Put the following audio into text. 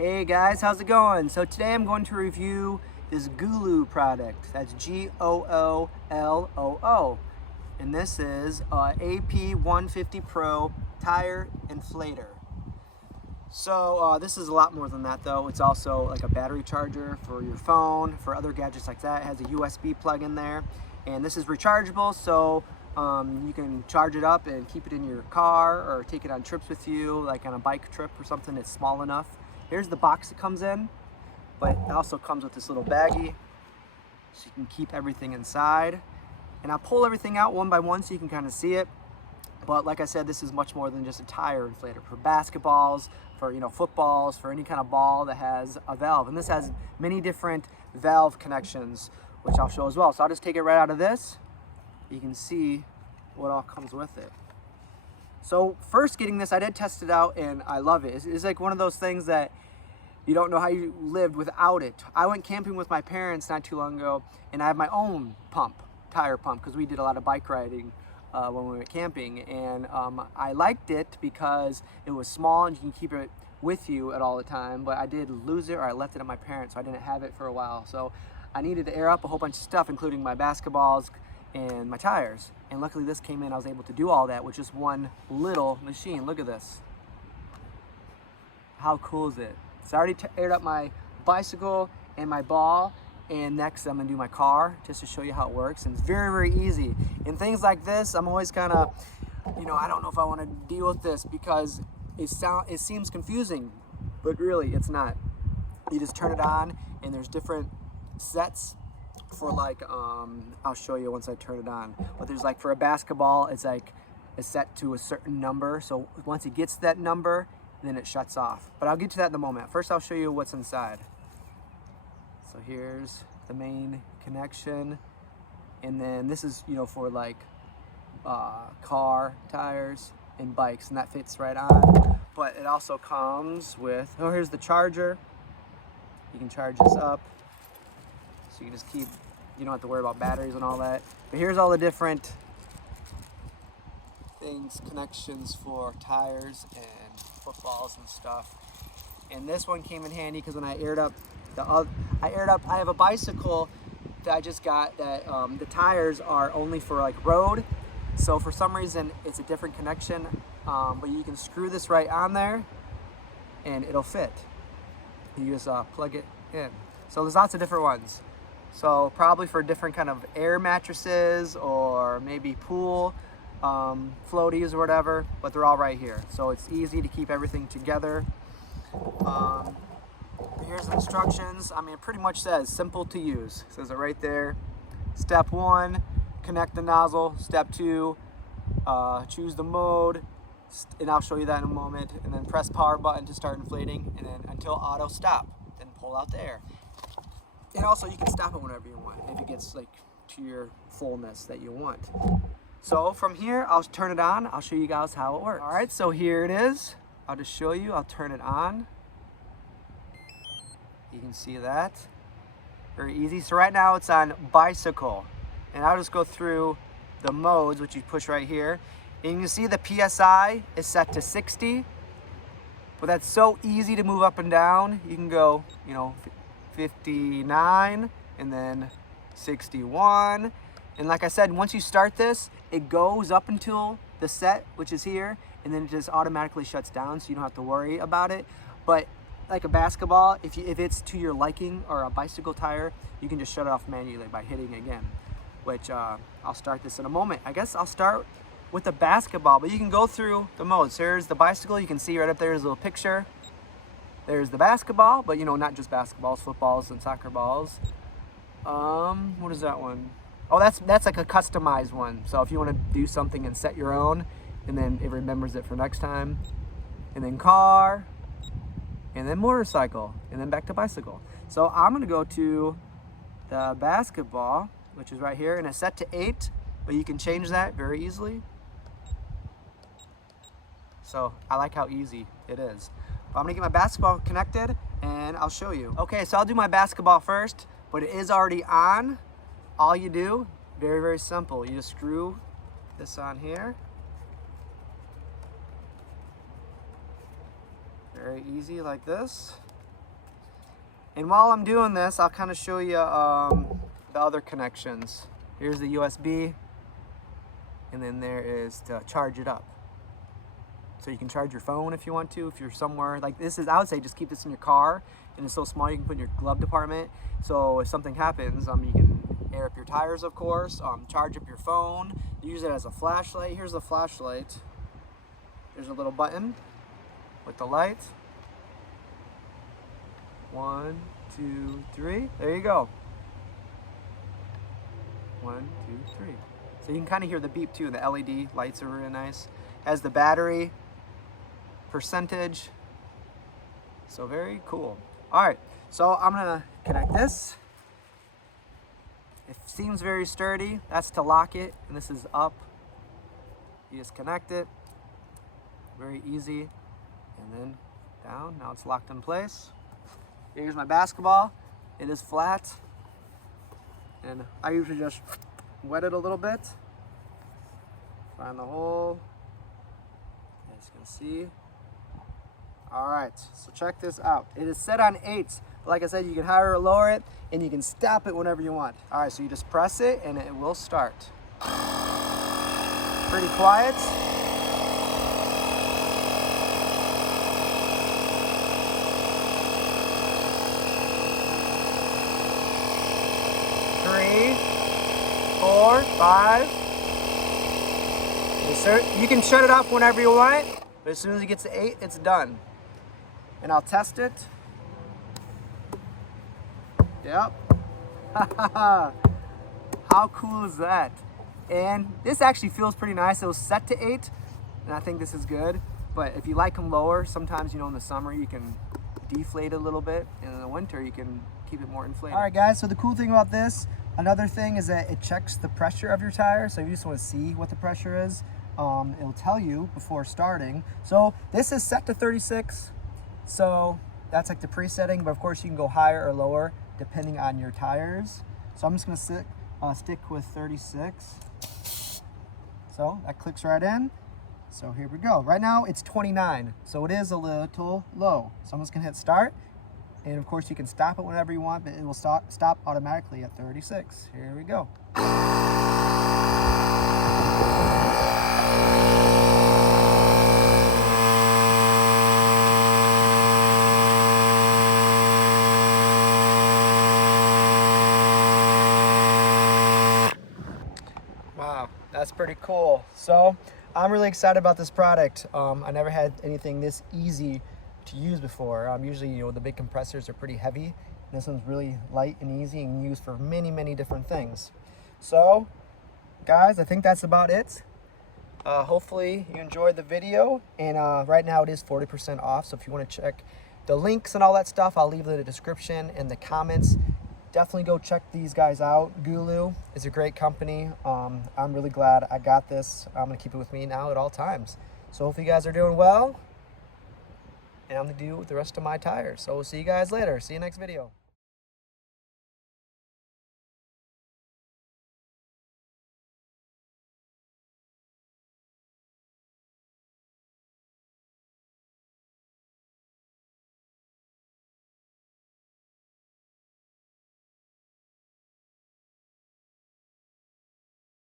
Hey guys, how's it going? So today I'm going to review this Gooloo product. That's Gooloo. And this is AP150 Pro tire inflator. So this is a lot more than that though. It's also like a battery charger for your phone, for other gadgets like that. It has a USB plug in there. And this is rechargeable, so you can charge it up and keep it in your car or take it on trips with you, like on a bike trip or something. It's small enough. Here's the box it comes in, but it also comes with this little baggie, so you can keep everything inside. And I'll pull everything out one by one so you can kind of see it. But like I said, this is much more than just a tire inflator. For basketballs, for footballs, for any kind of ball that has a valve. And this has many different valve connections, which I'll show as well. So I'll just take it right out of this. You can see what all comes with it. So first getting this, I did test it out and I love it. It's like one of those things that you don't know how you lived without it. I went camping with my parents not too long ago, and I have my own pump, tire pump, because we did a lot of bike riding when we went camping. And I liked it because it was small and you can keep it with you at all the time. But I did lose it, or I left it at my parents, so I didn't have it for a while. So I needed to air up a whole bunch of stuff, including my basketballs and my tires. And luckily this came in, I was able to do all that with just one little machine. Look at this. How cool is it? So I already aired up my bicycle and my ball, and next I'm gonna do my car just to show you how it works. And it's very, very easy. And things like this, I'm always kind of, I don't know if I want to deal with this because it seems confusing, but really it's not. You just turn it on, and there's different sets for like, I'll show you once I turn it on. But there's like for a basketball, it's like it's set to a certain number. So once it gets that number, then it shuts off. But I'll get to that in a moment. First, I'll show you what's inside. So here's the main connection. And then this is, for like car tires and bikes, and that fits right on. But it also comes with, here's the charger. You can charge this up. So you can just keep, you don't have to worry about batteries and all that. But here's all the different things, connections for tires and footballs and stuff. And this one came in handy because when I aired up, I have a bicycle that I just got that the tires are only for like road. So for some reason it's a different connection, but you can screw this right on there and it'll fit. You just plug it in. So there's lots of different ones. So probably for different kind of air mattresses or maybe pool floaties or whatever, but they're all right here. So it's easy to keep everything together. Here's the instructions. It pretty much says simple to use. It says it right there. Step 1, connect the nozzle. Step 2, choose the mode, and I'll show you that in a moment. And then press power button to start inflating, and then until auto stop, then pull out the air. And also you can stop it whenever you want if it gets like to your fullness that you want. So from here, I'll turn it on. I'll show you guys how it works. All right, so here it is. I'll just show you. I'll turn it on. You can see that. Very easy. So right now it's on bicycle. And I'll just go through the modes, which you push right here. And you can see the PSI is set to 60. But that's so easy to move up and down. You can go, 59 and then 61. And like I said, once you start this, it goes up until the set, which is here, and then it just automatically shuts down, so you don't have to worry about it. But like a basketball, if it's to your liking, or a bicycle tire, you can just shut it off manually by hitting again, which I'll start this in a moment. I guess I'll start with the basketball, but you can go through the modes. Here's the bicycle. You can see right up there is a little picture. There's the basketball, but not just basketballs, footballs, and soccer balls. What is that one? Oh, that's like a customized one. So if you want to do something and set your own, and then it remembers it for next time. And then car, and then motorcycle, and then back to bicycle. So I'm gonna go to the basketball, which is right here, and it's set to 8, but you can change that very easily. So I like how easy it is. I'm gonna get my basketball connected and I'll show you. Okay, so I'll do my basketball first, but it is already on. All you do, very, very simple. You just screw this on here. Very easy like this. And while I'm doing this, I'll kind of show you the other connections. Here's the USB, and then there is to charge it up. So you can charge your phone if you want to, if you're somewhere like this is. I would say just keep this in your car, and it's so small you can put in your glove department. So if something happens, you can air up your tires, of course. Charge up your phone. Use it as a flashlight. Here's the flashlight. There's a little button with the light. 1, 2, 3. There you go. 1, 2, 3. So you can kind of hear the beep too. The LED lights are really nice. Has the battery percentage. So very cool. All right, so I'm gonna connect this. It seems very sturdy. That's to lock it, and this is up. You just connect it. Very easy. And then down. Now it's locked in place. Here's my basketball. It is flat. And I usually just wet it a little bit. Find the hole. As you can see. All right, so check this out. It is set on 8. Like I said, you can higher or lower it, and you can stop it whenever you want. All right, so you just press it, and it will start. Pretty quiet. Three, 4, 5. You can shut it off whenever you want, but as soon as it gets to 8, it's done. And I'll test it. Yep. How cool is that? And this actually feels pretty nice. It was set to 8, and I think this is good. But if you like them lower, sometimes, in the summer you can deflate a little bit, and in the winter you can keep it more inflated. All right, guys, so the cool thing about this, another thing is that it checks the pressure of your tire. So if you just want to see what the pressure is, it'll tell you before starting. So this is set to 36. So that's like the presetting, but of course you can go higher or lower depending on your tires. So I'm just gonna stick with 36. So that clicks right in. So here we go. Right now it's 29, so it is a little low. So I'm just gonna hit start. And of course you can stop it whenever you want, but it will stop automatically at 36. Here we go. Wow, that's pretty cool. So I'm really excited about this product. I never had anything this easy to use before. Usually, the big compressors are pretty heavy. This one's really light and easy and used for many, many different things. So, guys, I think that's about it. Hopefully you enjoyed the video. And right now it is 40% off. So if you want to check the links and all that stuff, I'll leave it in the description and the comments. Definitely go check these guys out. Gooloo is a great company. I'm really glad I got this. I'm gonna keep it with me now at all times. So hopefully you guys are doing well. And I'm gonna do with the rest of my tires. So we'll see you guys later. See you next video.